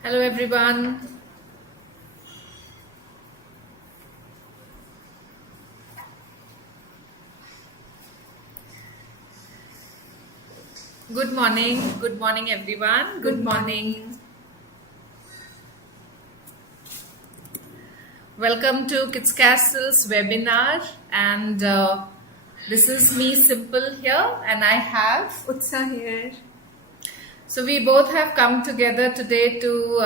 Hello everyone. Good morning. Good morning everyone. Good morning. Welcome to Kids Castle's webinar, and this is me Simple here, and I have Utsa here. So we both have come together today to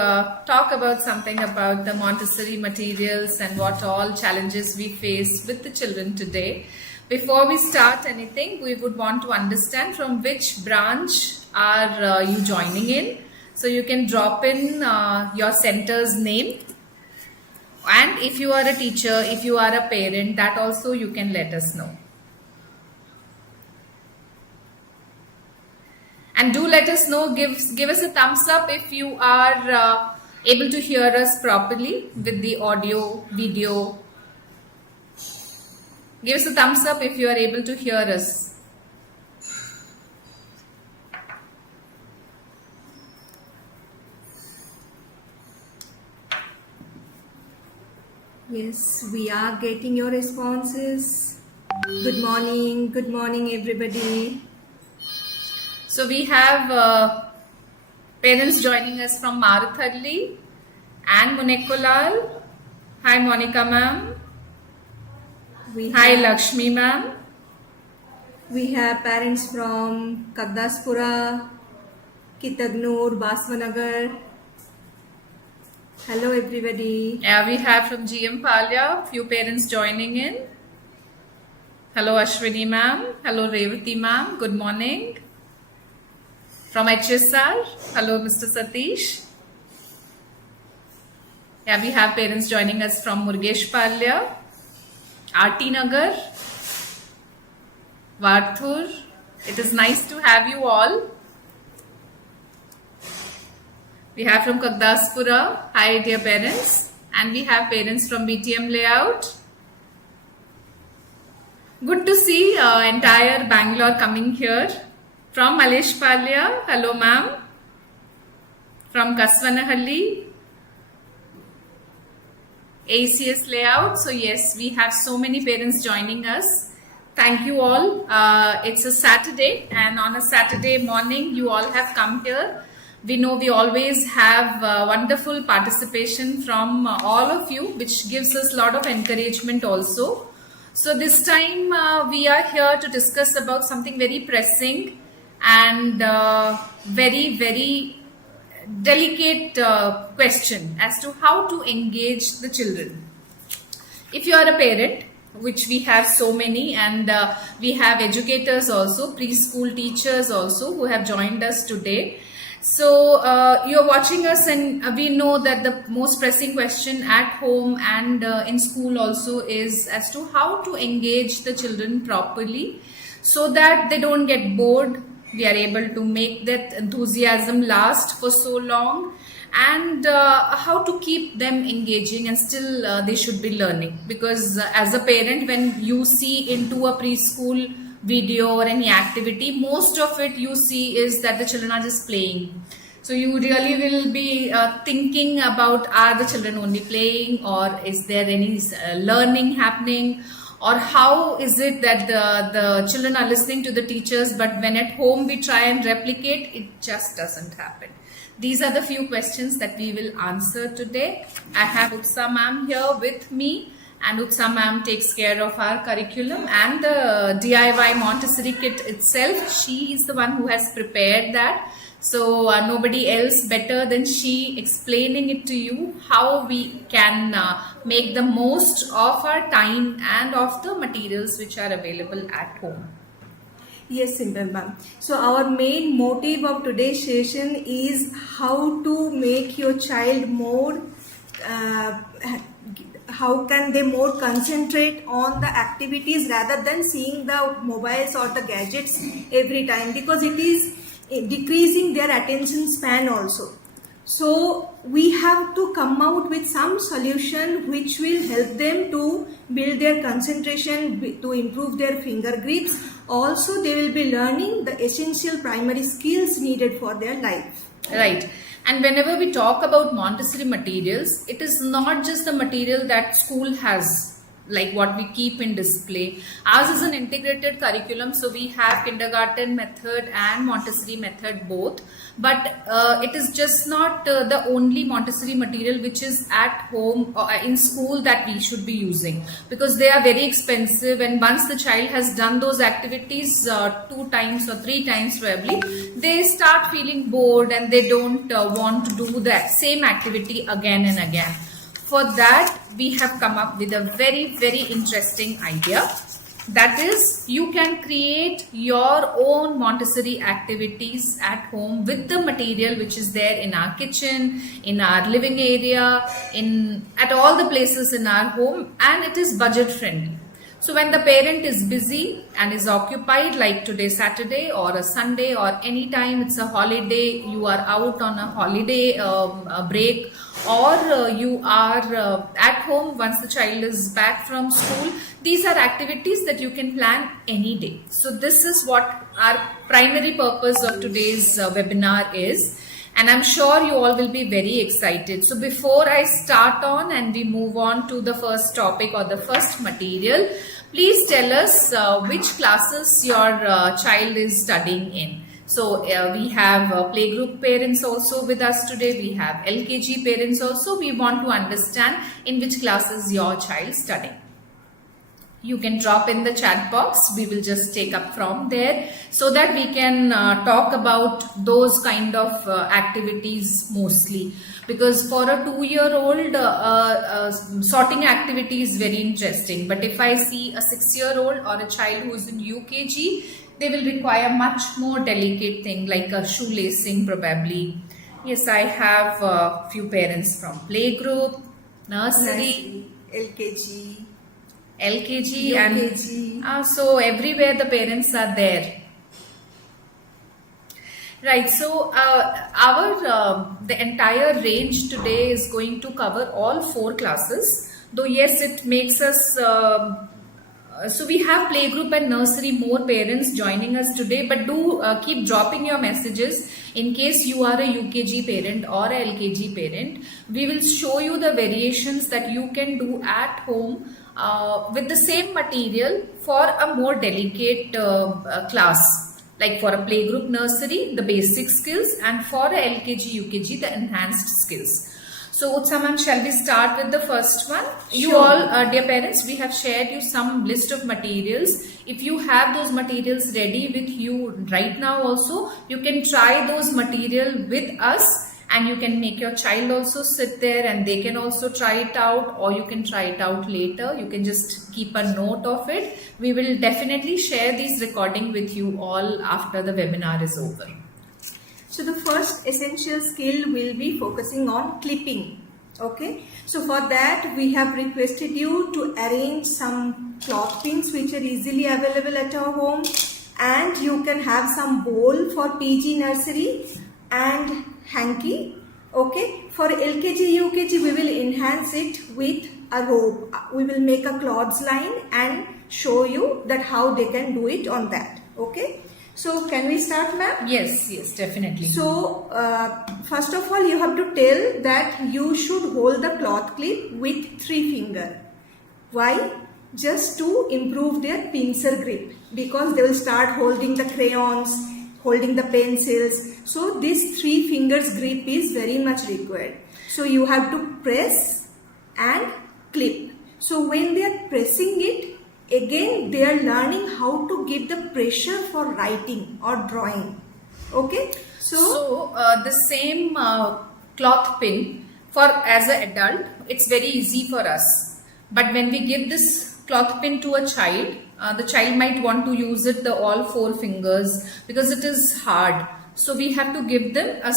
talk about something about the Montessori materials and what all challenges we face with the children today. Before we start anything, we would want to understand from which branch are you joining in. So you can drop in your center's name, and if you are a teacher, if you are a parent, that also you can let us know. And do let us know, give us a thumbs up if you are able to hear us properly with the audio, video. Give us a thumbs up if you are able to hear us. Yes, we are getting your responses. Good morning everybody. So we have parents joining us from Maruthalli and Munekolal. Hi Monica ma'am. Hi Lakshmi ma'am. We have parents from Kagdaspura, Kitagnur, Baswanagar. Hello everybody. Yeah, we have from GM Palya, few parents joining in. Hello Ashwini ma'am. Hello Revati ma'am. Good morning. From HSR, hello Mr. Satish. Yeah, we have parents joining us from Murgesh Palya, RT Nagar, Varthur. It is nice to have you all. We have from Kagdaspura, hi dear parents. And we have parents from BTM Layout. Good to see entire Bangalore coming here. From Malesh Palya, hello ma'am. From Kasvanahalli, ACS Layout. So yes, we have so many parents joining us. Thank you all. It's a Saturday, and on a Saturday morning, you all have come here. We know we always have wonderful participation from all of you, which gives us a lot of encouragement also. So this time we are here to discuss about something very pressing and very delicate question as to how to engage the children. If you are a parent, which we have so many, and we have educators also, preschool teachers also who have joined us today. So you're watching us, and we know that the most pressing question at home and in school also is as to how to engage the children properly so that they don't get bored. We are able to make that enthusiasm last for so long, and how to keep them engaging, and still they should be learning. Because as a parent, when you see into a preschool video or any activity, most of it you see is that the children are just playing. So you really will be thinking about, are the children only playing, or is there any learning happening? Or how is it that the children are listening to the teachers, but when at home we try and replicate, it just doesn't happen. These are the few questions that we will answer today. I have Utsa ma'am here with me, and Utsa ma'am takes care of our curriculum and the DIY Montessori kit itself. She is the one who has prepared that. So nobody else better than she explaining it to you how we can make the most of our time and of the materials which are available at home. Yes, Simple ma'am. So our main motive of today's session is how to make your child more, how can they more concentrate on the activities rather than seeing the mobiles or the gadgets every time, because it is decreasing their attention span also. So we have to come out with some solution which will help them to build their concentration, to improve their finger grips. Also, they will be learning the essential primary skills needed for their life. Right. And whenever we talk about Montessori materials, it is not just the material that school has, like what we keep in display. Ours is an integrated curriculum, so we have kindergarten method and Montessori method both. But it is just not the only Montessori material which is at home or in school that we should be using, because they are very expensive, and once the child has done those activities 2 times or 3 times probably, they start feeling bored and they don't want to do that same activity again and again. For that, we have come up with a very, very interesting idea. That is, you can create your own Montessori activities at home with the material which is there in our kitchen, in our living area, at all the places in our home, and it is budget friendly. So when the parent is busy and is occupied, like today Saturday or a Sunday or any time it's a holiday, you are out on a holiday break, or you are at home once the child is back from school, these are activities that you can plan any day. So this is what our primary purpose of today's webinar is. And I'm sure you all will be very excited. So before I start on and we move on to the first topic or the first material, please tell us which classes your child is studying in. So we have playgroup parents also with us today. We have LKG parents also. We want to understand in which classes your child is studying. You can drop in the chat box. We will just take up from there so that we can talk about those kind of activities mostly. Because for a 2-year-old, sorting activity is very interesting. But if I see a 6-year-old or a child who is in UKG, they will require much more delicate thing like a shoelacing probably. Yes, I have a few parents from playgroup, nursery, LKG, UKG, and so everywhere the parents are there. Right, so the entire range today is going to cover all 4 classes. Though yes, it makes us, so we have playgroup and nursery more parents joining us today, but do keep dropping your messages in case you are a UKG parent or a LKG parent. We will show you the variations that you can do at home with the same material for a more delicate class. Like for a playgroup nursery, the basic skills, and for a LKG, UKG, the enhanced skills. So Utsa ma'am, shall we start with the first one? You Sure. all, dear parents, we have shared you some list of materials. If you have those materials ready with you right now also, you can try those material with us. And you can make your child also sit there and they can also try it out, or you can try it out later. You can just keep a note of it. We will definitely share these recording with you all after the webinar is over. So the first essential skill will be focusing on clipping. Okay. So for that we have requested you to arrange some cloth pins which are easily available at our home, and you can have some bowl for PG nursery and hanky. Okay, for LKG UKG we will enhance it with a rope. We will make a clothesline and show you that how they can do it on that. Okay, so can we start, ma'am? Yes, definitely. So first of all you have to tell that you should hold the cloth clip with 3 fingers. Why? Just to improve their pincer grip, because they will start holding the crayons, holding the pencils. So this 3 fingers grip is very much required. So you have to press and clip. So when they are pressing it, again they are learning how to give the pressure for writing or drawing. Okay. So the same cloth pin for as an adult, it's very easy for us. But when we give this cloth pin to a child, the child might want to use it all 4 fingers because it is hard. So we have to give them a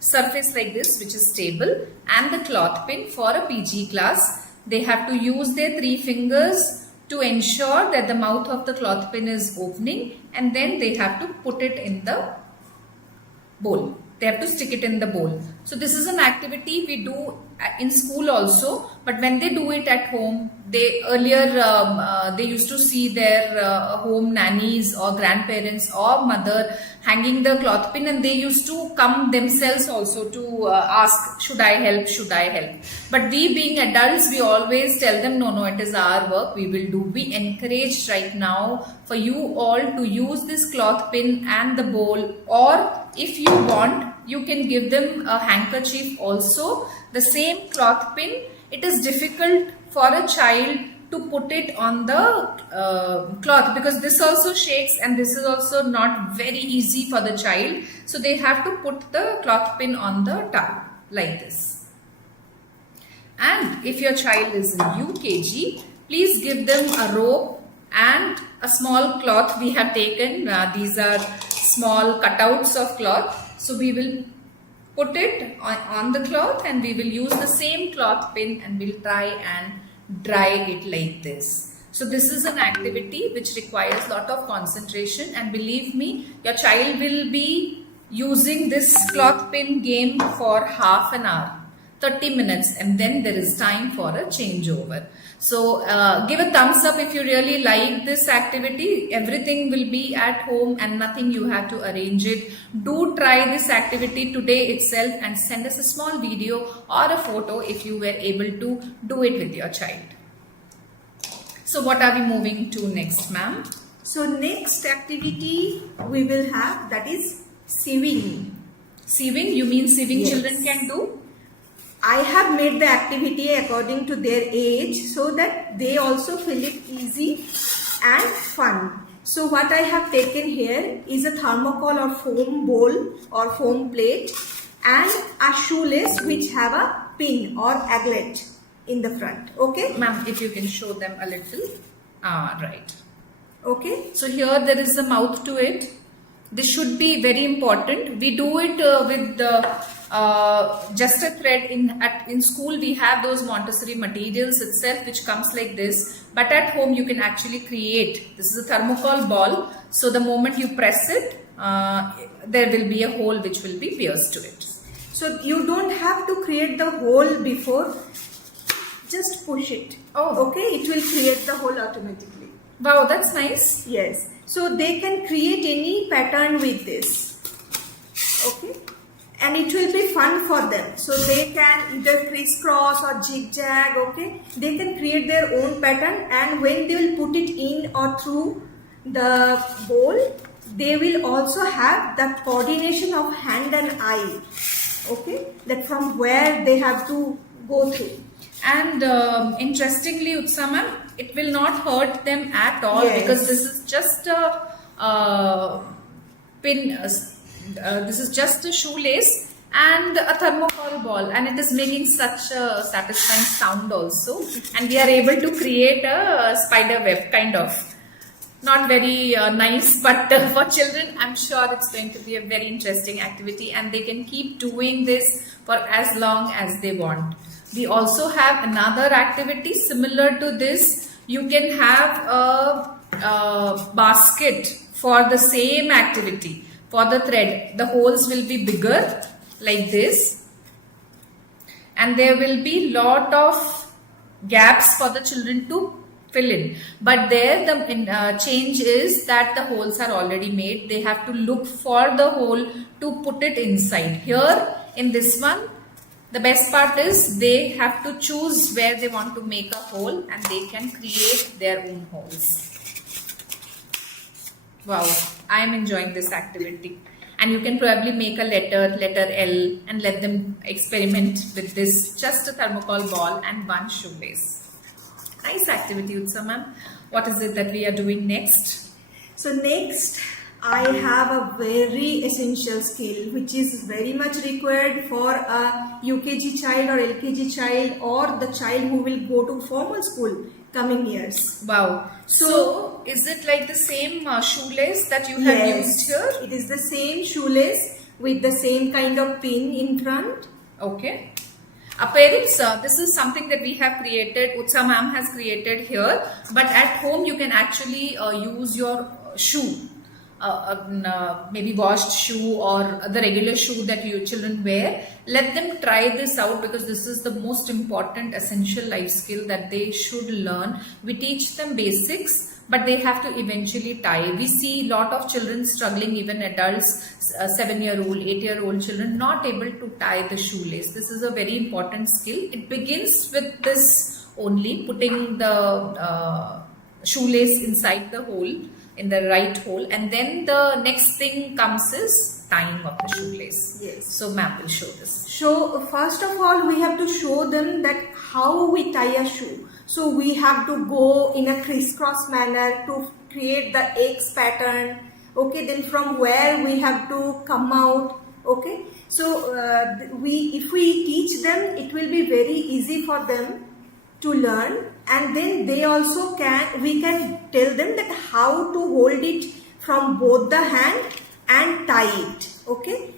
surface like this which is stable, and the cloth pin for a PG class. They have to use their 3 fingers to ensure that the mouth of the cloth pin is opening, and then they have to put it in the bowl. They have to stick it in the bowl. So this is an activity we do in school also, but when they do it at home, they earlier they used to see their home nannies or grandparents or mother hanging the cloth pin, and they used to come themselves also to ask, should I help, should I help? But we being adults, we always tell them, no, it is our work, we will do. We encourage right now for you all to use this cloth pin and the bowl, or if you want, you can give them a handkerchief also. The same cloth pin, it is difficult for a child to put it on the cloth, because this also shakes and this is also not very easy for the child. So they have to put the cloth pin on the towel like this. And if your child is in UKG, please give them a rope and a small cloth we have taken. These are small cutouts of cloth. So we will put it on the cloth and we will use the same cloth pin and we'll try and dry it like this. So this is an activity which requires a lot of concentration, and believe me, your child will be using this cloth pin game for half an hour, 30 minutes, and then there is time for a changeover. So give a thumbs up if you really like this activity. Everything will be at home and nothing you have to arrange it. Do try this activity today itself and send us a small video or a photo if you were able to do it with your child. So what are we moving to next, ma'am? So next activity we will have, that is sieving. Sieving? You mean sieving Yes. children can do? I have made the activity according to their age so that they also feel it easy and fun. So what I have taken here is a thermocol or foam bowl or foam plate and a shoelace which have a pin or aglet in the front. Okay? Ma'am, if you can show them a little. Right. Okay? So here there is a mouth to it. This should be very important. We do it with just a thread. In school we have those Montessori materials itself which comes like this. But at home you can actually create. This is a thermocol ball. So the moment you press it, there will be a hole which will be pierced to it. So you don't have to create the hole before. Just push it. Oh. Okay? It will create the hole automatically. Wow, that's nice. Yes. So they can create any pattern with this. Okay. And it will be fun for them. So they can either crisscross or zigzag. Okay. They can create their own pattern, and when they will put it in or through the bowl, they will also have that coordination of hand and eye. Okay. That from where they have to go through. And interestingly, Utsama, it will not hurt them at all. Yes. Because this is just a pin. This is just a shoelace and a thermocol ball, and it is making such a satisfying sound also. And we are able to create a spider web, kind of. Not very nice, but for children, I'm sure it's going to be a very interesting activity, and they can keep doing this for as long as they want. We also have another activity similar to this. You can have a basket for the same activity. For the thread, the holes will be bigger like this, and there will be lot of gaps for the children to fill in. But there the change is that the holes are already made. They have to look for the hole to put it inside. Here in this one, the best part is they have to choose where they want to make a hole, and they can create their own holes. Wow, I am enjoying this activity. And you can probably make a letter L, and let them experiment with this. Just a thermocol ball and one shoelace. Nice activity, Utsa ma'am. What is it that we are doing next? So next, I have a very essential skill which is very much required for a UKG child or LKG child or the child who will go to formal school coming years. Wow. So is it like the same shoelace that you have used here? It is the same shoelace with the same kind of pin in front. Okay. Parents, this is something that we have created, Utsa ma'am has created here. But at home you can actually use your shoe. maybe washed shoe or the regular shoe that your children wear. Let them try this out, because this is the most important essential life skill that they should learn. We teach them basics, but they have to eventually tie. We see a lot of children struggling, even adults, 7-year-old, 8-year-old children not able to tie the shoelace. This is a very important skill. It begins with this only, putting the shoelace inside the hole, in the right hole, and then the next thing comes is tying of the shoelace. Yes. So ma'am will show this. So first of all, we have to show them that how we tie a shoe. So we have to go in a crisscross manner to create the X pattern. Okay, then from where we have to come out. Okay, so if we teach them, it will be very easy for them to learn, and then they also we can tell them that how to hold it from both the hand and tie it. Okay,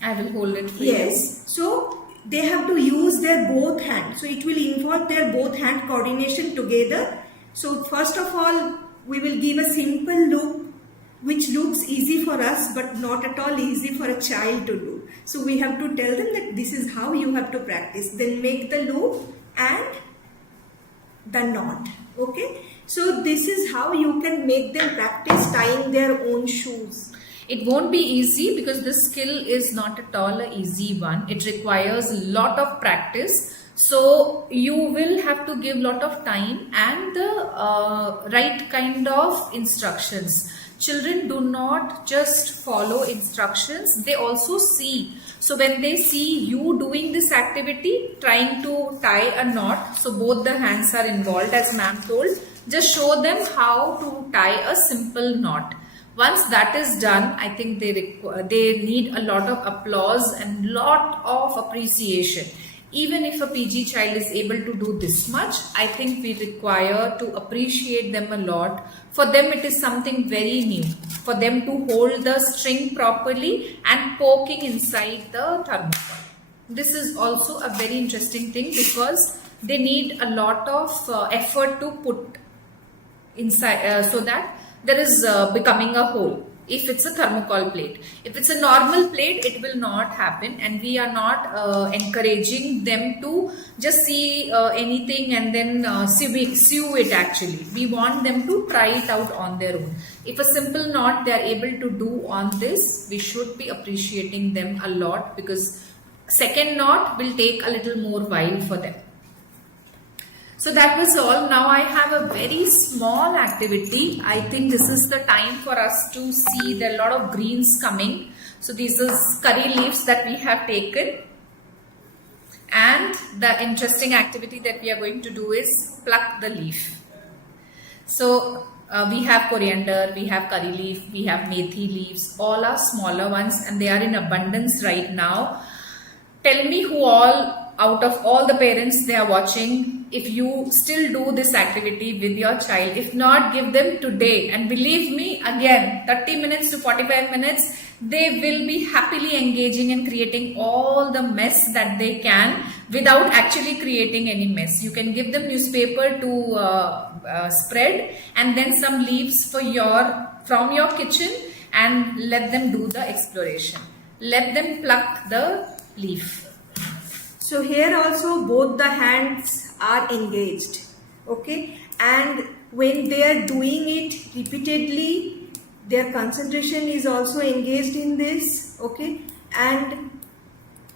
I will hold it for you. yes, so they have to use their both hands, so it will involve their both hand coordination together. So first of all, we will give a simple loop which looks easy for us but not at all easy for a child to do. So we have to tell them that this is how you have to practice. Then make the loop and the knot. Okay, so this is how you can make them practice tying their own shoes. It won't be easy, because this skill is not at all an easy one. It requires a lot of practice. So you will have to give a lot of time and the right kind of instructions. Children do not just follow instructions, they also see. So when they see you doing this activity, trying to tie a knot, so both the hands are involved, as ma'am told, just show them how to tie a simple knot. Once that is done, I think they need a lot of applause and lot of appreciation. Even if a PG child is able to do this much, I think we require to appreciate them a lot. For them, it is something very new. For them to hold the string properly and poking inside the thermocol. This is also a very interesting thing, because they need a lot of effort to put inside so that there is becoming a hole. If it's a thermocol plate, if it's a normal plate, it will not happen, and we are not encouraging them to just see anything and then sew it. Actually, we want them to try it out on their own. If a simple knot they are able to do on this, we should be appreciating them a lot, because second knot will take a little more while for them. So that was all. Now I have a very small activity. I think this is the time for us to see there are a lot of greens coming. So these is curry leaves that we have taken. And the interesting activity that we are going to do is pluck the leaf. So we have coriander, we have curry leaf, we have methi leaves. All are smaller ones and they are in abundance right now. Tell me who all, out of all the parents they are watching, if you still do this activity with your child. If not, give them today, and believe me, again 30 minutes to 45 minutes they will be happily engaging and creating all the mess that they can without actually creating any mess. You can give them newspaper to spread and then some leaves from your kitchen and let them do the exploration. Let them pluck the leaf. So here also both the hands are engaged, okay, and when they are doing it repeatedly, their concentration is also engaged in this, okay, and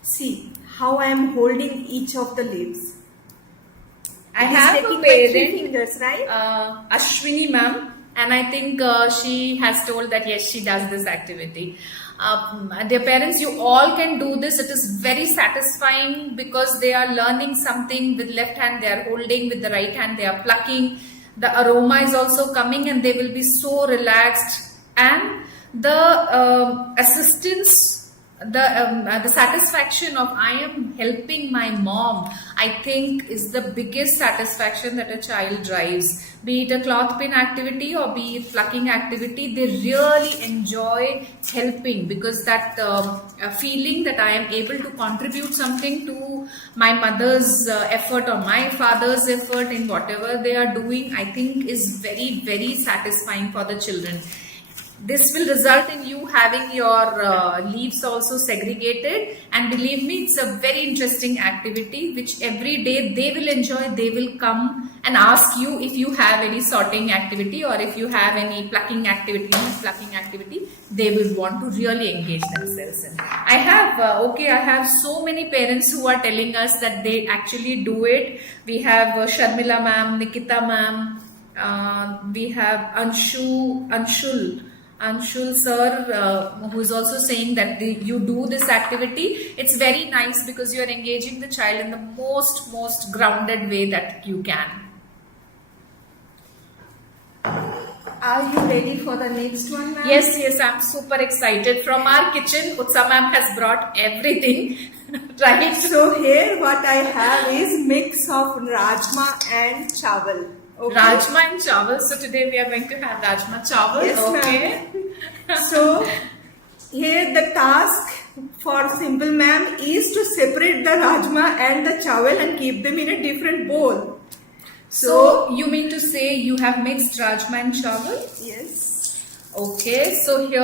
see how I am holding each of the leaves. I It is have taking a by 3 parent, fingers, right? Ashwini ma'am, and I think she has told that yes, she does this activity. Dear parents, you all can do this. It is very satisfying because they are learning something with left hand, they are holding, with the right hand they are plucking. The aroma is also coming and they will be so relaxed, and the assistance, the satisfaction of I am helping my mom, I think is the biggest satisfaction that a child drives. Be it a cloth pin activity or be it plucking activity, they really enjoy helping, because that feeling that I am able to contribute something to my mother's effort or my father's effort in whatever they are doing, I think is very, very satisfying for the children. This will result in you having your leaves also segregated, and believe me, it's a very interesting activity which every day they will enjoy. They will come and ask you if you have any sorting activity or if you have any plucking activity, they will want to really engage themselves in. I have so many parents who are telling us that they actually do it. We have Sharmila ma'am, Nikita ma'am, we have Anshul sir, who is also saying that you do this activity. It's very nice because you are engaging the child in the most grounded way that you can. Are you ready for the next one, ma'am? Yes, I'm super excited. From our kitchen, Utsa ma'am has brought everything. Right? So here what I have is mix of rajma and chawal. Okay. Rajma and chawal. So today we are going to have rajma chawal. Yes, okay. So here the task for Simple ma'am is to separate the rajma and the chawal and keep them in a different bowl. So you mean to say you have mixed rajma and chawal? Yes. Okay. So here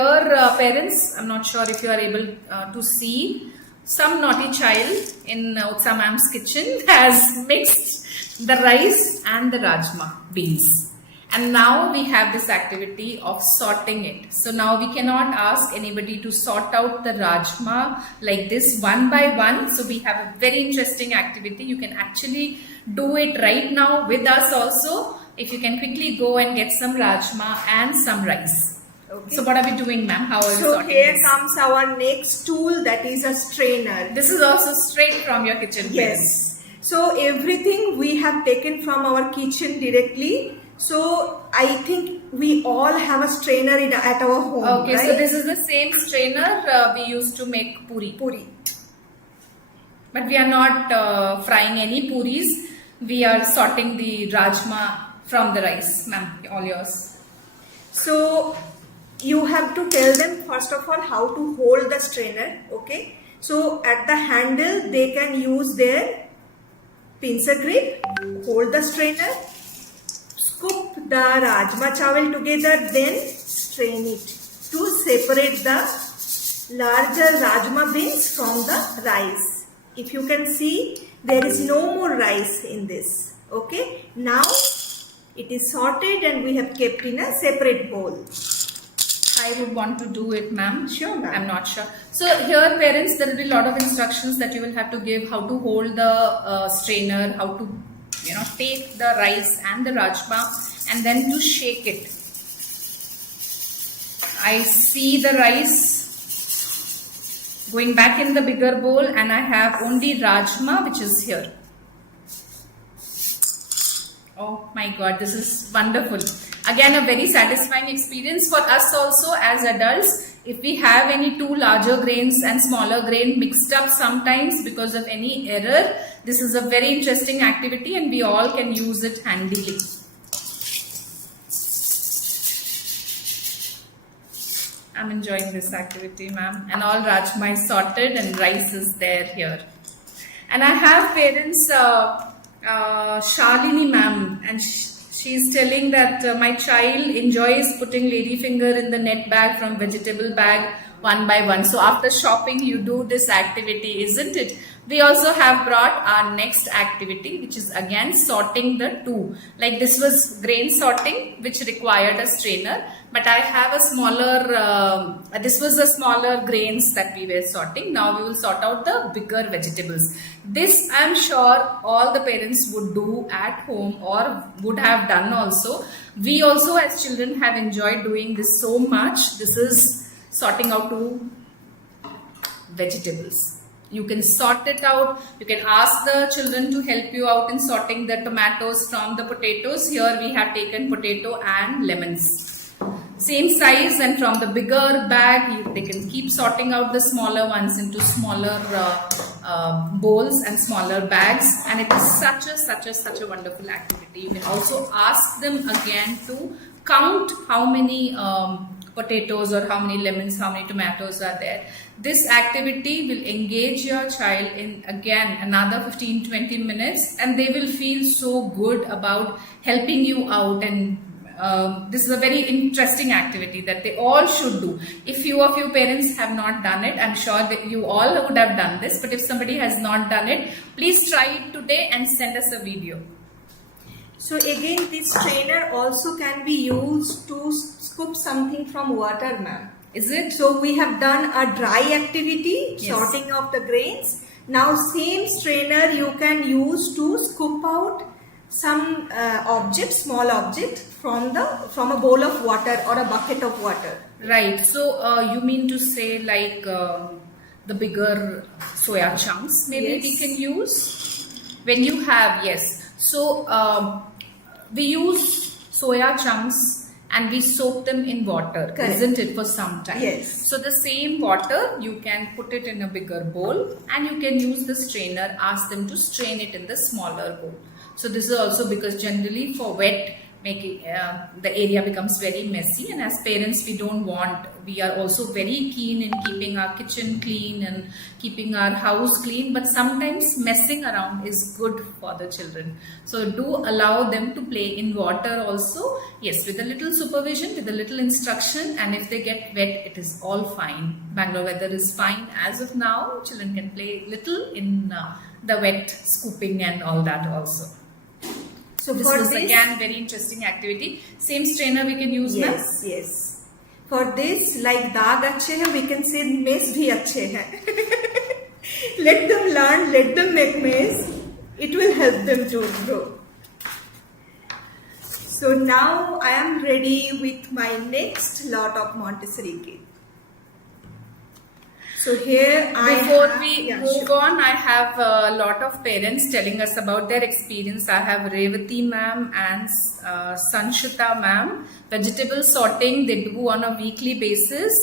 parents, I'm not sure if you are able to see, some naughty child in Utsa ma'am's kitchen has mixed the rice and the rajma beans. And now we have this activity of sorting it. So now we cannot ask anybody to sort out the rajma like this one by one. So we have a very interesting activity. You can actually do it right now with us also. If you can quickly go and get some rajma and some rice. Okay. So what are we doing, ma'am? How are we So sorting here this? comes our next tool, that is a strainer. This is also straight from your kitchen. Yes. So everything we have taken from our kitchen directly. So I think we all have a strainer at our home. Okay, right? so this is the same strainer we used to make puri. But we are not frying any puris. We are sorting the rajma from the rice. Ma'am, all yours. So you have to tell them first of all how to hold the strainer. Okay. So at the handle they can use their pincer grip, hold the strainer, scoop the rajma chawal together, then strain it to separate the larger rajma beans from the rice. If you can see, there is no more rice in this. Okay. Now it is sorted and we have kept in a separate bowl. I would want to do it, ma'am. Sure, ma'am. I'm not sure. So here, parents, there will be a lot of instructions that you will have to give, how to hold the strainer, how to, take the rice and the rajma and then to shake it. I see the rice going back in the bigger bowl and I have only rajma which is here. Oh my God, this is wonderful. Again, a very satisfying experience for us also as adults. If we have any two larger grains and smaller grain mixed up sometimes because of any error, this is a very interesting activity and we all can use it handily. I'm enjoying this activity, ma'am. And all rajma is sorted and rice is there here. And I have parents, Shalini ma'am, and she's telling that my child enjoys putting ladyfinger in the net bag from vegetable bag one by one. So after shopping, you do this activity, isn't it? We also have brought our next activity, which is again sorting the two. Like this was grain sorting, which required a strainer. But I have a smaller, this was the smaller grains that we were sorting. Now we will sort out the bigger vegetables. This I am sure all the parents would do at home or would have done also. We also as children have enjoyed doing this so much. This is sorting out two vegetables. You can sort it out. You can ask the children to help you out in sorting the tomatoes from the potatoes. Here we have taken potato and lemons. Same size, and from the bigger bag, they can keep sorting out the smaller ones into smaller bowls and smaller bags. And it is such a wonderful activity. You can also ask them again to count how many potatoes or how many lemons, how many tomatoes are there. This activity will engage your child in again another 15-20 minutes and they will feel so good about helping you out and this is a very interesting activity that they all should do. If few of you parents have not done it, I'm sure that you all would have done this. But if somebody has not done it, please try it today and send us a video. So again, this strainer also can be used to scoop something from water, ma'am. Is it? So we have done a dry activity, Yes. sorting of the grains. Now same strainer you can use to scoop out some object, small object from a bowl of water or a bucket of water. Right. So you mean to say like the bigger soya chunks maybe Yes. we can use when you have, yes. So we use soya chunks and we soak them in water, Correct. isn't it, for some time? Yes. So the same water, you can put it in a bigger bowl and you can use the strainer, ask them to strain it in the smaller bowl. So this is also because generally for wet, making the area becomes very messy, and as parents we are also very keen in keeping our kitchen clean and keeping our house clean, but sometimes messing around is good for the children. So do allow them to play in water also, yes, with a little supervision, with a little instruction, and if they get wet, it is all fine. Bangalore weather is fine as of now. Children can play little in the wet scooping and all that also. So This for was this, again very interesting activity. Same strainer we can use now. yes, yes. For this, like daag अच्छे हैं, we can say maize भी अच्छे हैं. Let them learn, let them make maize. It will help them to grow. So now I am ready with my next lot of Montessori kit. So here Before we move on, I have a lot of parents telling us about their experience. I have Revati ma'am and Sanshita ma'am. Vegetable sorting they do on a weekly basis,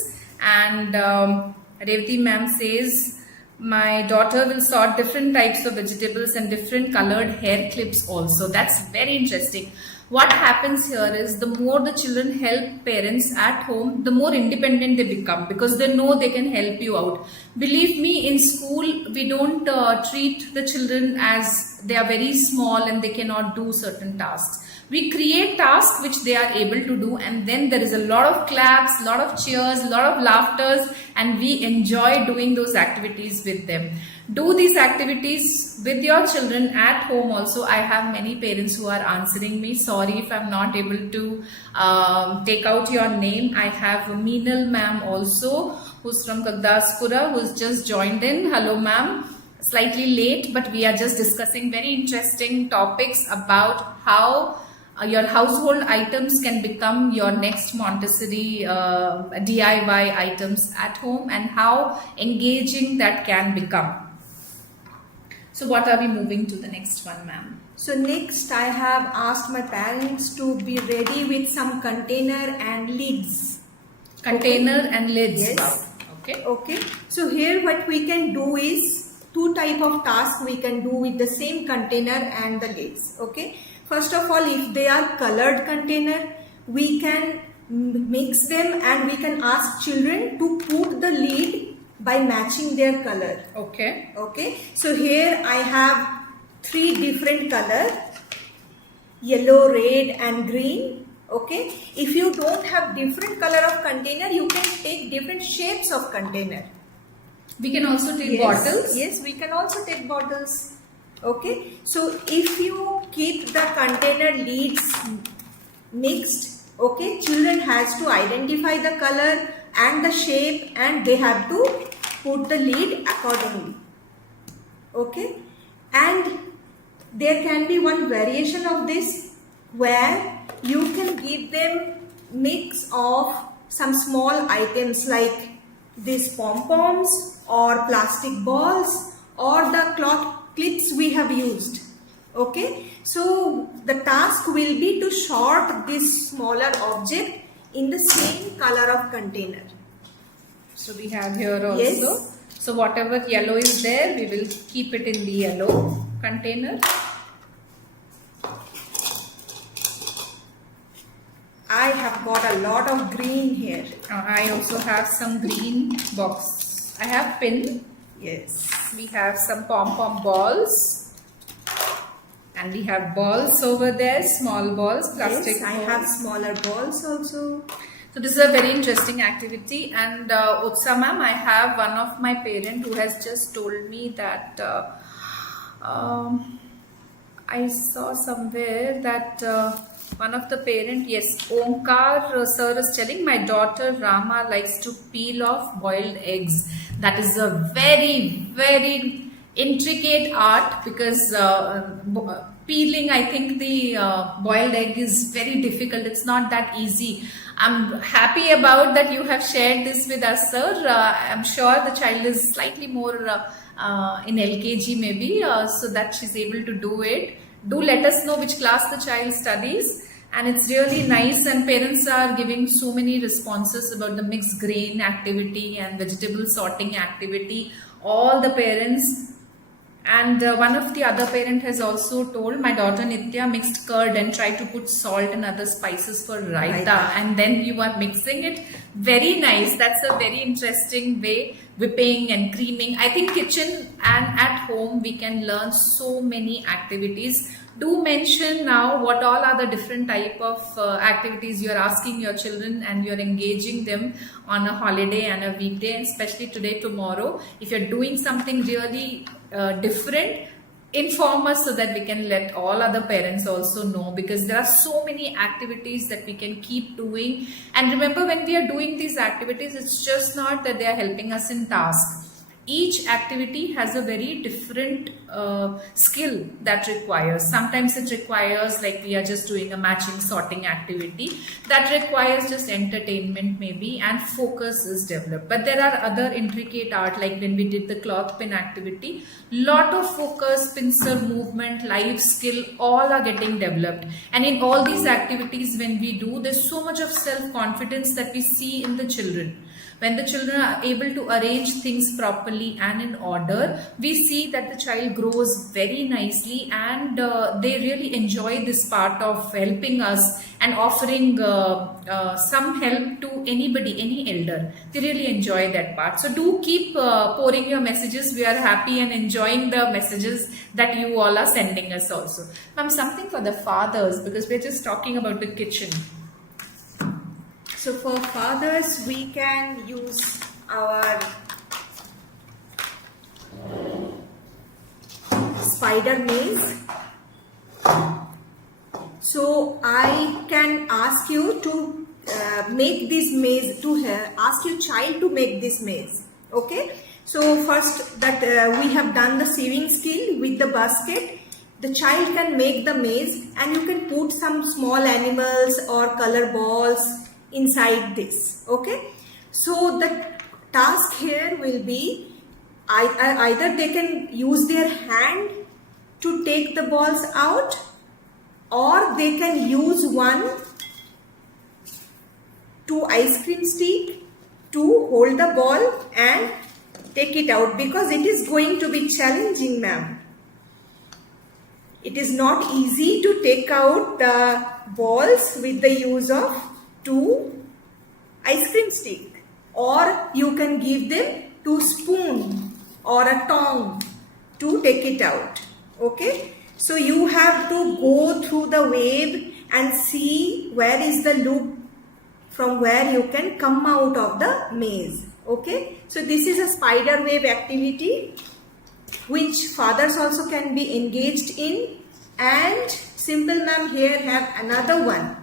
and Revati ma'am says, my daughter will sort different types of vegetables and different colored hair clips also. That's very interesting. What happens here is the more the children help parents at home, the more independent they become because they know they can help you out. Believe me, in school, we don't treat the children as they are very small and they cannot do certain tasks. We create tasks which they are able to do, and then there is a lot of claps, a lot of cheers, a lot of laughters, and we enjoy doing those activities with them. Do these activities with your children at home also. I have many parents who are answering me. Sorry if I'm not able to take out your name. I have Meenal ma'am also, who's from Kagdaspura, who's just joined in. Hello ma'am. Slightly late, but we are just discussing very interesting topics about how your household items can become your next Montessori DIY items at home, and how engaging that can become. So what are we moving to the next one, ma'am? So next I have asked my parents to be ready with some container and lids. Container and lids. Yes. Wow. Okay. Okay. So here what we can do is two type of tasks we can do with the same container and the lids. Okay. First of all, if they are colored container, we can mix them and we can ask children to put the lid by matching their color. Okay. Okay. So here I have three different color: yellow, red and green. Okay. If you don't have different color of container, you can take different shapes of container. We can also take Yes. bottles. Yes, we can also take bottles. Okay. So if you keep the container lids mixed, okay, children has to identify the color and the shape, and they have to put the lid accordingly. Okay. And there can be one variation of this where you can give them mix of some small items like these pom-poms or plastic balls or the cloth clips we have used. Okay. So the task will be to sort this smaller object in the same color of container. So we have here also. Yes. So whatever yellow is there, we will keep it in the yellow container. I have got a lot of green here. I also have some green box. I have pin. Yes. We have some pom-pom balls. And we have balls over there, small balls, plastic Yes, I balls. have smaller balls also. So this is a very interesting activity. And Utsa ma'am, I have one of my parent who has just told me that I saw somewhere that one of the parent, yes, Omkar sir is telling my daughter Rama likes to peel off boiled eggs. That is a very intricate art because peeling, I think the boiled egg is very difficult. It's not that easy. I'm happy about that you have shared this with us, sir. I'm sure the child is slightly more in LKG maybe, so that she's able to do it. Do let us know which class the child studies. And it's really nice, and parents are giving so many responses about the mixed grain activity and vegetable sorting activity. All the parents. And one of the other parent has also told my daughter Nitya mixed curd and try to put salt and other spices for raita, and then you are mixing it. Very nice. That's a very interesting way. Whipping and creaming. I think kitchen and at home we can learn so many activities. Do mention now what all are the different type of activities you are asking your children and you're engaging them on a holiday and a weekday, and especially today, tomorrow. If you're doing something really different, inform us so that we can let all other parents also know, because there are so many activities that we can keep doing. And remember, when we are doing these activities, it's just not that they are helping us in tasks. Each activity has a very different skill that requires. Sometimes it requires, like we are just doing a matching sorting activity, that requires just entertainment maybe, and focus is developed. But there are other intricate art, like when we did the cloth pin activity, lot of focus, pincer movement, life skill, all are getting developed. And in all these activities, when we do, there's so much of self-confidence that we see in the children. When the children are able to arrange things properly and in order, we see that the child grows very nicely, and they really enjoy this part of helping us and offering some help to anybody, any elder. They really enjoy that part. So do keep pouring your messages. We are happy and enjoying the messages that you all are sending us also. Ma'am, something for the fathers, because we're just talking about the kitchen. So for fathers, we can use our spider maze. So I can ask you to make this maze, ask your child to make this maze. Okay. So first that we have done the sewing skill with the basket. The child can make the maze, and you can put some small animals or color balls inside this. Okay, so the task here will be either they can use their hand to take the balls out, or they can use two ice cream stick to hold the ball and take it out, because it is going to be challenging, ma'am. It is not easy to take out the balls with the use of two ice cream stick, or you can give them two spoon or a tongue to take it out. Okay, so you have to go through the wave and see where is the loop from where you can come out of the maze. Okay, so this is a spider wave activity which fathers also can be engaged in. And Simple ma'am here have another one.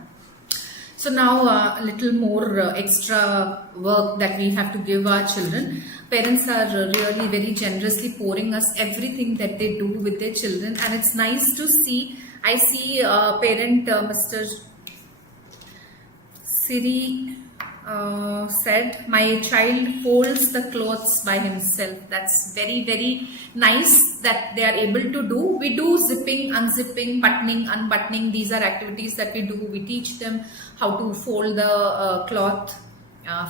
So now a little more extra work that we have to give our children. Parents are really very generously pouring us everything that they do with their children, and it's nice to see. I see parent Mr. Siri said, my child folds the clothes by himself. That's very nice that they are able to do. We do zipping, unzipping, buttoning, unbuttoning. These are activities that we do. We teach them how to fold the cloth,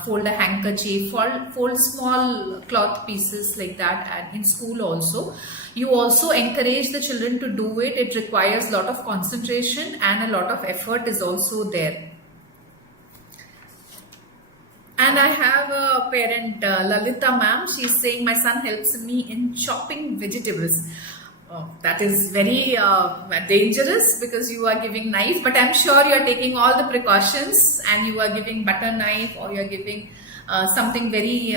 fold a handkerchief, fold small cloth pieces like that, and in school also. You also encourage the children to do it. It requires a lot of concentration, and a lot of effort is also there. And I have a parent, Lalita ma'am. She's saying, my son helps me in chopping vegetables. Oh, that is very dangerous because you are giving knife, but I'm sure you are taking all the precautions and you are giving butter knife or you are giving something very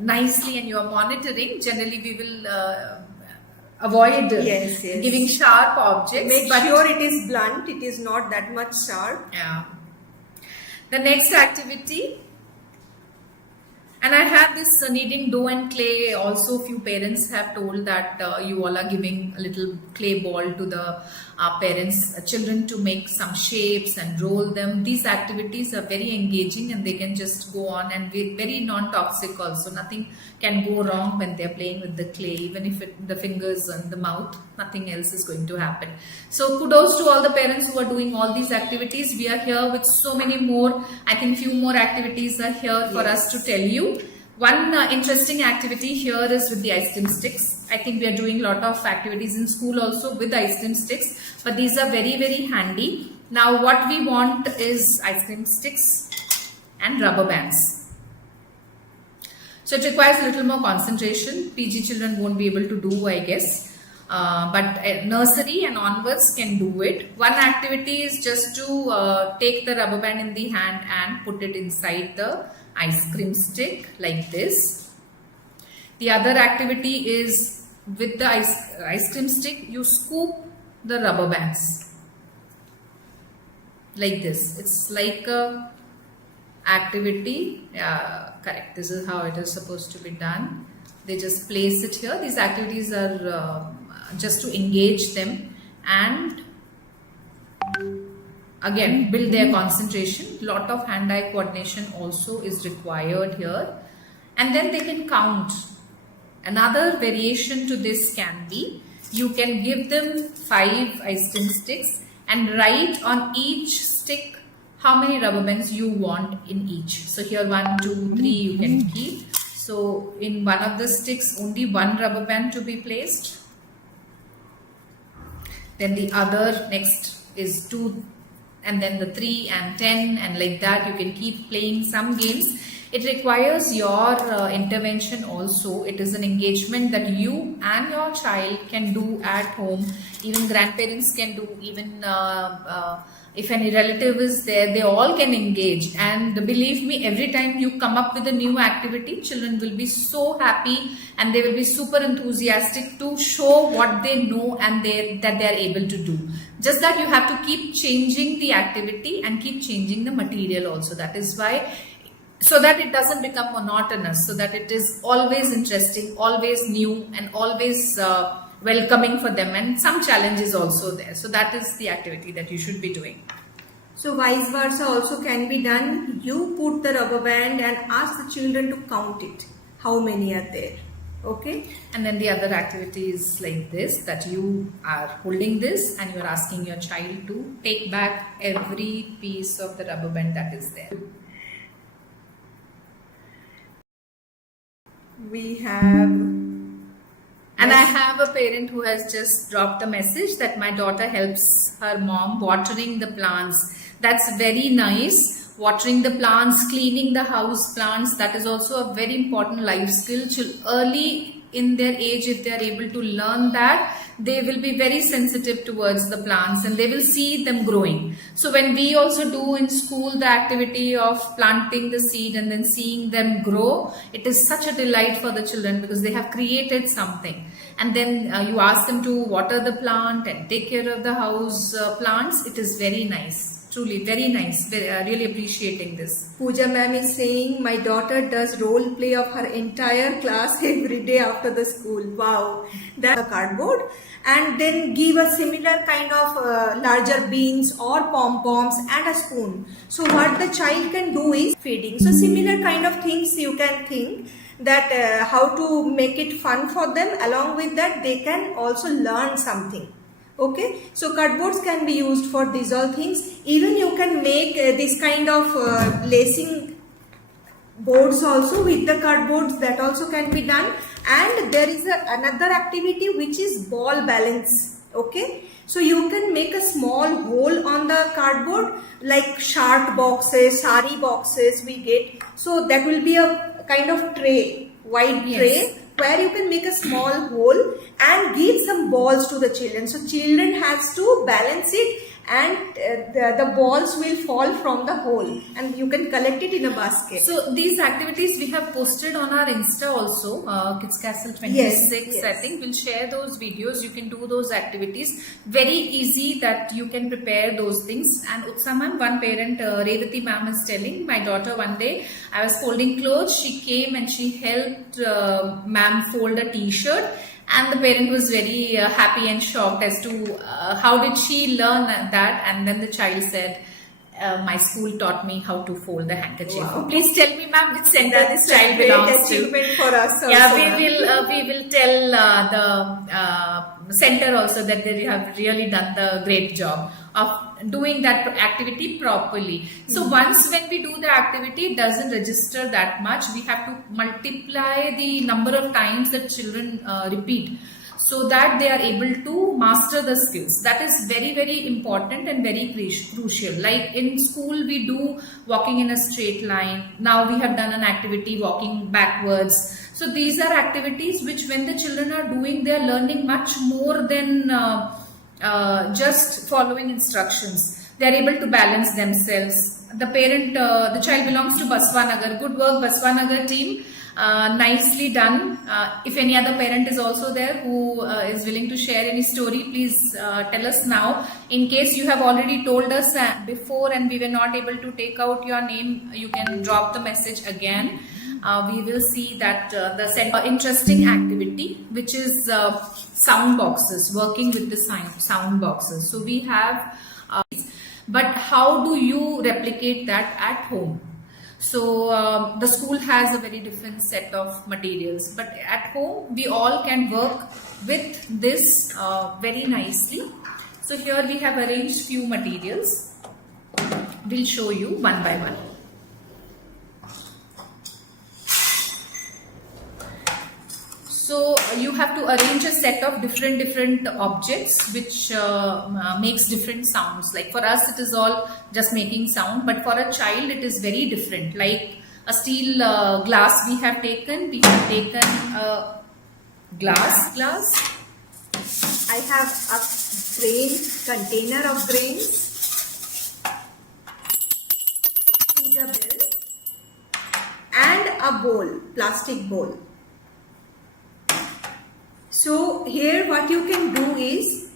nicely and you are monitoring. Generally, we will avoid Yes, yes. giving sharp objects. Make sure it is blunt, it is not that much sharp. Yeah. The next activity. And I have this kneading dough and clay. Also, few parents have told that you all are giving a little clay ball to the children to make some shapes and roll them. These activities are very engaging and they can just go on and be very non-toxic also. Nothing can go wrong when they're playing with the clay, even if the fingers and the mouth, nothing else is going to happen. So kudos to all the parents who are doing all these activities. We are here with so many more. I think few more activities are here for us to tell you. One interesting activity here is with the ice cream sticks. I think we are doing a lot of activities in school also with ice cream sticks, but these are very, very handy. Now what we want is ice cream sticks and rubber bands. So it requires a little more concentration. PG children won't be able to do, I guess. But nursery and onwards can do it. One activity is just to take the rubber band in the hand and put it inside the ice cream stick like this. The other activity is with the ice cream stick, you scoop the rubber bands like this. It's like a activity. Correct. This is how it is supposed to be done. They just place it here. These activities are just to engage them and again build their concentration. Lot of hand-eye coordination also is required here, and then they can count. Another variation to this can be you can give them 5 ice cream sticks and write on each stick how many rubber bands you want in each. So here 1, 2, 3 you can keep. So in one of the sticks only 1 rubber band to be placed. Then the other next is 2 and then the 3 and 10 and like that. You can keep playing some games. It requires your intervention also. It is an engagement that you and your child can do at home. Even grandparents can do, even if any relative is there, they all can engage. And believe me, every time you come up with a new activity, children will be so happy and they will be super enthusiastic to show what they know and that they are able to do. Just that you have to keep changing the activity and keep changing the material also. That is why, so that it doesn't become monotonous, so that it is always interesting, always new and always welcoming for them, and some challenges also there. So that is the activity that you should be doing. So vice versa also can be done. You put the rubber band and ask the children to count it. How many are there? Okay. And then the other activity is like this, that you are holding this and you are asking your child to take back every piece of the rubber band that is there. We have, and I have a parent who has just dropped a message that my daughter helps her mom watering the plants. That's very nice. Watering the plants, cleaning the house plants, that is also a very important life skill. Early in their age, if they are able to learn that, they will be very sensitive towards the plants and they will see them growing. So when we also do in school the activity of planting the seed and then seeing them grow, it is such a delight for the children because they have created something. And then you ask them to water the plant and take care of the house plants. It is very nice. Truly very nice. Really appreciating this. Pooja ma'am is saying my daughter does role play of her entire class every day after the school. Wow, that's a cardboard, and then give a similar kind of larger beans or pom-poms and a spoon. So what the child can do is feeding. So similar kind of things you can think that how to make it fun for them. Along with that, they can also learn something. Okay, so cardboards can be used for these all things. Even you can make this kind of lacing boards also with the cardboards, that also can be done. And there is another activity which is ball balance. Okay, so you can make a small hole on the cardboard like shirt boxes, sari boxes we get. So that will be a kind of tray, wide tray. where you can make a small hole and give some balls to the children. So children has to balance it, and the balls will fall from the hole, and you can collect it in a basket. So these activities we have posted on our Insta also, Kids Castle 26. Yes. I think we'll share those videos. You can do those activities. Very easy that you can prepare those things. And Utsa ma'am, one parent, Revati ma'am is telling, my daughter one day, I was folding clothes. She came and she helped ma'am fold a t-shirt. And the parent was very happy and shocked as to how did she learn that. And then the child said, my school taught me how to fold the handkerchief. Wow. Please tell me, ma'am, which center this child great belongs to. achievement for us. Yeah, Also. we will tell the center also that they have really done the great job of doing that activity properly. So once when we do the activity, it doesn't register that much. We have to multiply the number of times that children repeat, so that they are able to master the skills. That is very, very important and very crucial. Like in school, we do walking in a straight line. Now we have done an activity walking backwards. So these are activities which when the children are doing, they are learning much more than just following instructions. They are able to balance themselves. The parent, the child belongs to Baswanagar. Good work, Baswanagar team. Nicely done. If any other parent is also there who is willing to share any story, please tell us now. In case you have already told us before and we were not able to take out your name, you can drop the message again. We will see that the interesting activity, which is sound boxes, working with the sound boxes. So we have, but how do you replicate that at home? So the school has a very different set of materials, but at home we all can work with this very nicely. So here we have arranged few materials. We'll show you one by one. So you have to arrange a set of different objects which makes different sounds. Like for us it is all just making sound, but for a child it is very different. Like a steel glass we have taken a glass. I have a container of grains, puja bill, and a bowl, plastic bowl. So here what you can do is,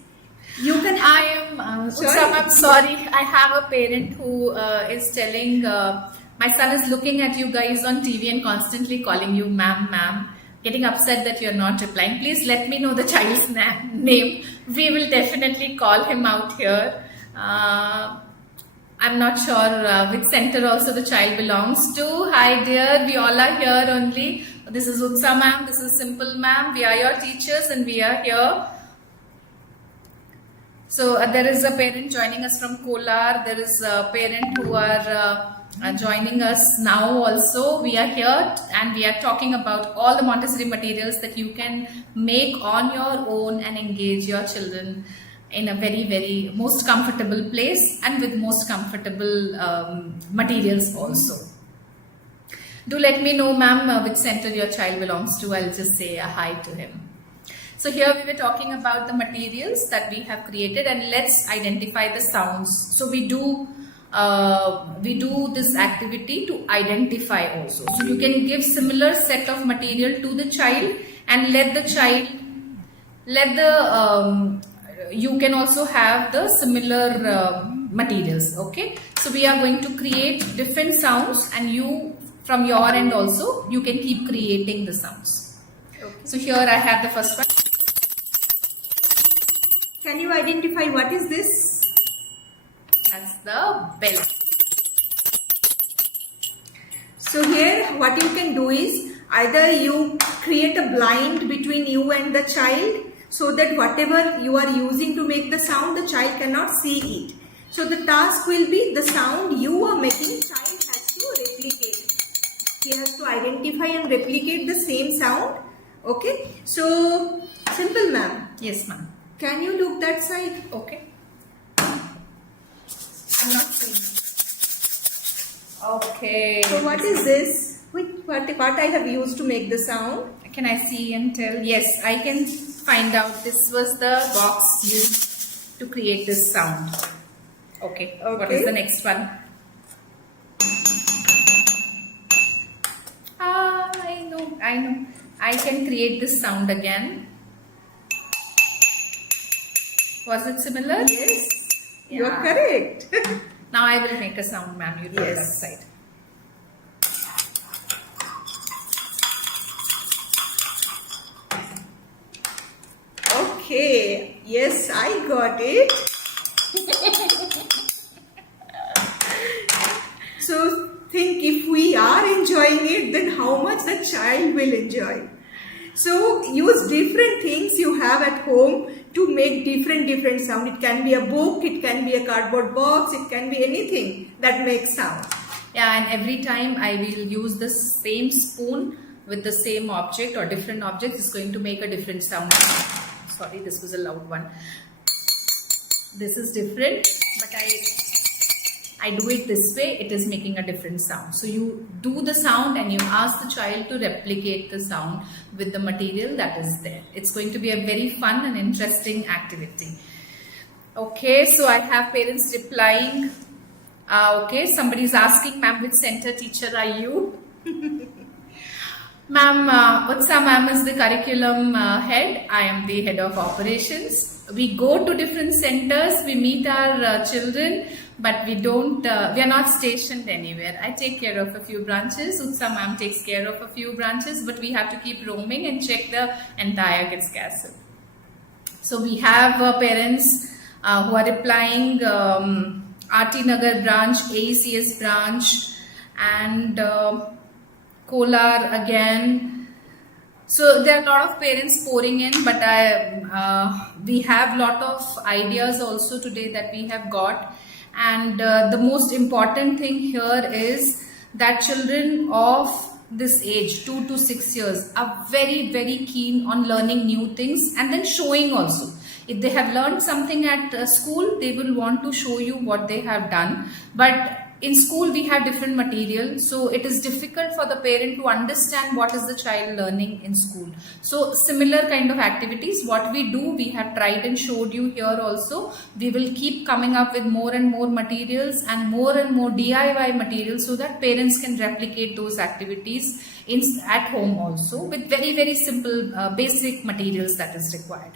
you can... I'm sorry. I have a parent who is telling, my son is looking at you guys on TV and constantly calling you ma'am, getting upset that you're not replying. Please let me know the child's name. We will definitely call him out here. I'm not sure which center also the child belongs to. Hi dear, we all are here only. This is Utsa ma'am, this is Simple ma'am. We are your teachers and we are here. So there is a parent joining us from Kolar. There is a parent who are joining us now also. We are here and we are talking about all the Montessori materials that you can make on your own and engage your children in a very, very most comfortable place and with most comfortable materials also. Do let me know, ma'am, which center your child belongs to. I'll just say a hi to him. So here we were talking about the materials that we have created, and let's identify the sounds. So we do this activity to identify also. So you can give similar set of material to the child and you can also have the similar materials. Okay. So we are going to create different sounds, and you from your end also you can keep creating the sounds. Okay. So here I have the first one. Can you identify what is this? That's the bell. So here what you can do is, either you create a blind between you and the child, so that whatever you are using to make the sound, the child cannot see it. So the task will be the sound you are making, child has to replicate. He has to identify and replicate the same sound. Okay. So, Simple ma'am. Yes, ma'am. Can you look that side? Okay. I'm not seeing. Okay. So what is this? What I have used to make the sound? Can I see and tell? Yes, I can find out. This was the box used to create this sound. Okay. What is the Okay. next one? Ah, I know. I can create this sound again. Was it similar? Yes, you are Yeah. correct. Now I will make a sound, ma'am. You do Yes. that side. Okay, yes, I got it. So think, if we are enjoying it, then how much the child will enjoy. So use different things you have at home to make different sound. It can be a book, it can be a cardboard box, it can be anything that makes sound. Yeah, and every time I will use the same spoon with the same object or different object is going to make a different sound. Sorry, this was a loud one. This is different, but I do it this way, it is making a different sound. So you do the sound and you ask the child to replicate the sound with the material that is there. It's going to be a very fun and interesting activity. Okay, so I have parents replying. Okay, somebody is asking, ma'am, which center teacher are you? Ma'am, Utsa ma'am is the curriculum head. I am the head of operations. We go to different centers, we meet our children, but we are not stationed anywhere. I take care of a few branches. Utsa ma'am takes care of a few branches, but we have to keep roaming and check the entire Kids Castle. So we have parents who are replying, RT Nagar branch, AECS branch, and Kolar again. So there are a lot of parents pouring in, but we have lot of ideas also today that we have got. And the most important thing here is that children of this age, 2 to 6 years, are very keen on learning new things and then showing also. If they have learned something at school, they will want to show you what they have done. But in school, we have different material. So it is difficult for the parent to understand what is the child learning in school. So similar kind of activities, what we do, we have tried and showed you here also. We will keep coming up with more and more materials and more DIY materials so that parents can replicate those activities at home also with very simple basic materials that is required.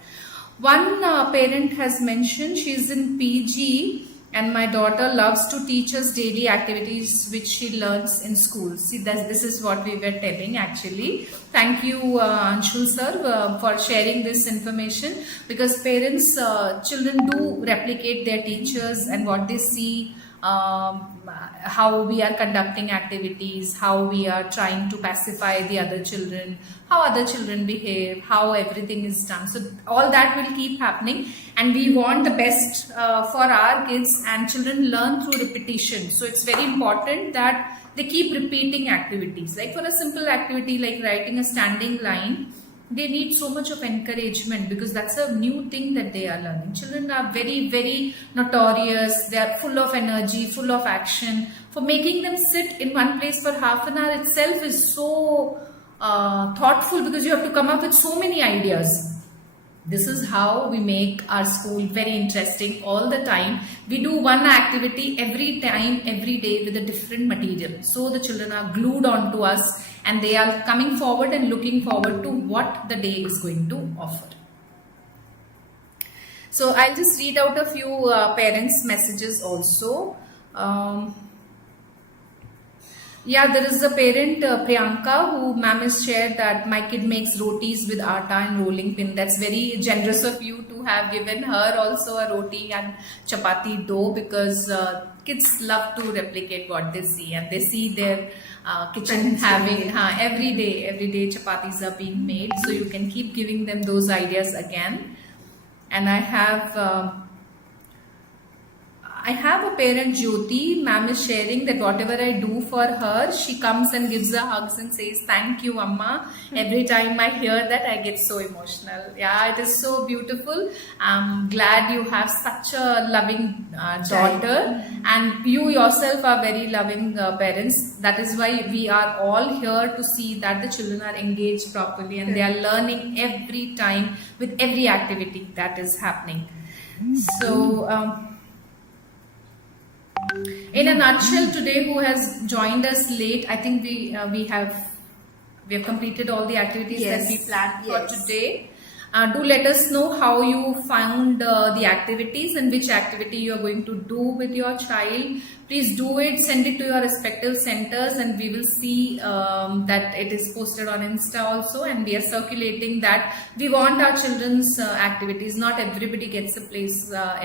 One parent has mentioned she is in PG and my daughter loves to teach us daily activities which she learns in school. See, this is what we were telling actually. Thank you Anshul sir for sharing this information, because parents, children do replicate their teachers and what they see, how we are conducting activities, how we are trying to pacify the other children, how other children behave, how everything is done. So all that will keep happening, and we want the best for our kids, and children learn through repetition. So it's very important that they keep repeating activities. Like for a simple activity like writing a standing line, they need so much of encouragement because that's a new thing that they are learning. Children are very notorious. They are full of energy, full of action. For making them sit in one place for half an hour itself is so thoughtful, because you have to come up with so many ideas. This is how we make our school very interesting all the time. We do one activity every time, every day with a different material. So the children are glued on to us and they are coming forward and looking forward to what the day is going to offer. So I'll just read out a few parents' messages also. Yeah, there is a parent, Priyanka, who ma'am has shared that my kid makes rotis with atta and rolling pin. That's very generous of you to have given her also a roti and chapati dough, because kids love to replicate what they see, and they see their kitchen having every day chapatis are being made. So you can keep giving them those ideas again. And I have I have a parent, Jyoti. Ma'am is sharing that whatever I do for her, she comes and gives her hugs and says, "Thank you, Amma." Every time I hear that, I get so emotional. Yeah, it is so beautiful. I'm glad you have such a loving daughter, and you yourself are very loving parents. That is why we are all here to see that the children are engaged properly and they are learning every time with every activity that is happening. So, in a nutshell, today who has joined us late, I think we have completed all the activities that we planned for today. Do let us know how you found the activities and which activity you are going to do with your child. Please do it, send it to your respective centers, and we will see that it is posted on Insta also, and we are circulating that we want our children's activities. Not everybody gets a place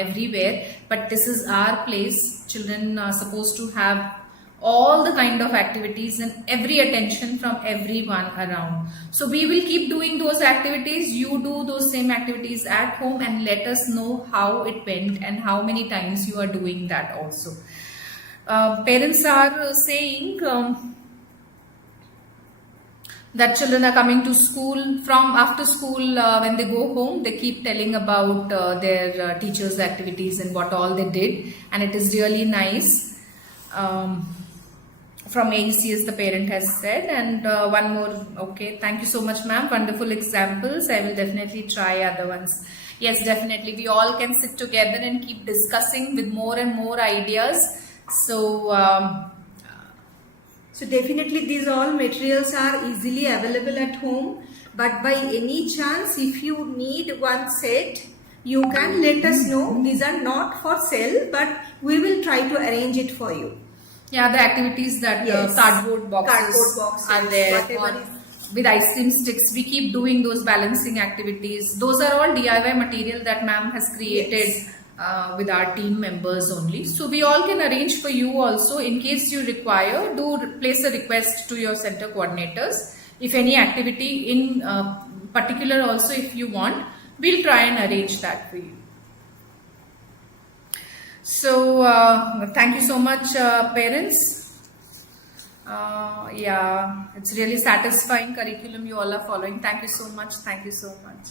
everywhere, but this is our place. Children are supposed to have all the kind of activities and every attention from everyone around. So we will keep doing those activities. You do those same activities at home and let us know how it went and how many times you are doing that also. Parents are saying that children are coming to school. From after school, when they go home, they keep telling about their teachers' activities and what all they did, and it is really nice. From AECS, the parent has said. And one more. Okay, thank you so much, ma'am. Wonderful examples. I will definitely try other ones. Yes, definitely. We all can sit together and keep discussing with more and more ideas. So definitely these all materials are easily available at home. But by any chance, if you need one set, you can let us know. These are not for sale, but we will try to arrange it for you. Yeah, the activities that cardboard boxes are there, with ice cream sticks. We keep doing those balancing activities. Those are all DIY material that ma'am has created with our team members only. So we all can arrange for you also. In case you require, do place a request to your center coordinators. If any activity in particular also if you want, we'll try and arrange that for you. So thank you so much, parents. Yeah, it's really satisfying curriculum you all are following. Thank you so much. Thank you so much.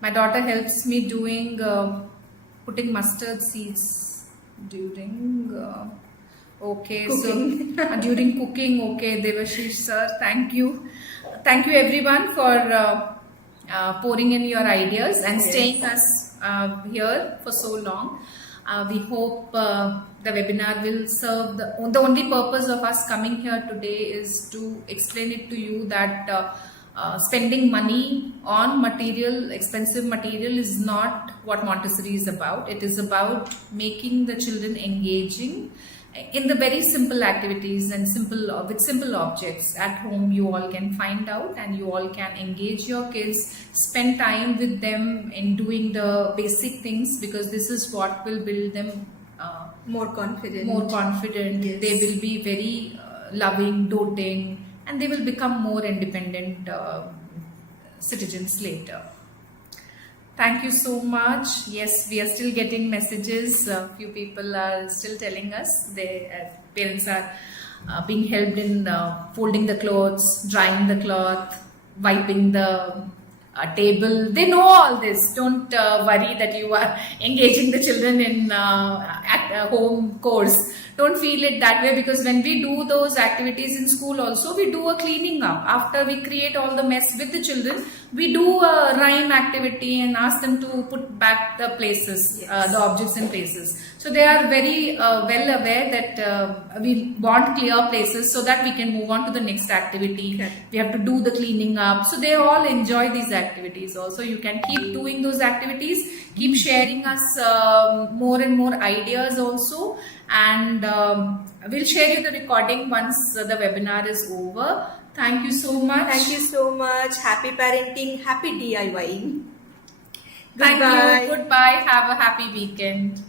My daughter helps me doing putting mustard seeds during cooking. So during cooking. Okay, Devashish sir, thank you everyone for pouring in your ideas and staying us here for so long. We hope the webinar will serve the only purpose of us coming here today is to explain it to you that spending money on material, expensive material, is not what Montessori is about. It is about making the children engaging in the very simple activities and with simple objects. At home you all can find out and you all can engage your kids, spend time with them in doing the basic things, because this is what will build them more confident. Yes. They will be very loving, doting, and they will become more independent citizens later. Thank you so much. Yes, we are still getting messages. A few people are still telling us parents are being helped in folding the clothes, drying the cloth, wiping the table. They know all this. Don't worry that you are engaging the children in at home course. Don't feel it that way, because when we do those activities in school also, we do a cleaning up. After we create all the mess with the children, we do a rhyme activity and ask them to put back the places, the objects in places. So they are very well aware that we want clear places so that we can move on to the next activity. Okay. We have to do the cleaning up. So they all enjoy these activities also. You can keep doing those activities, keep sharing us more and more ideas also. And we'll share you the recording once the webinar is over. Thank you so much. Thank you so much. Happy parenting, happy DIYing. Thank you. Goodbye. Have a happy weekend.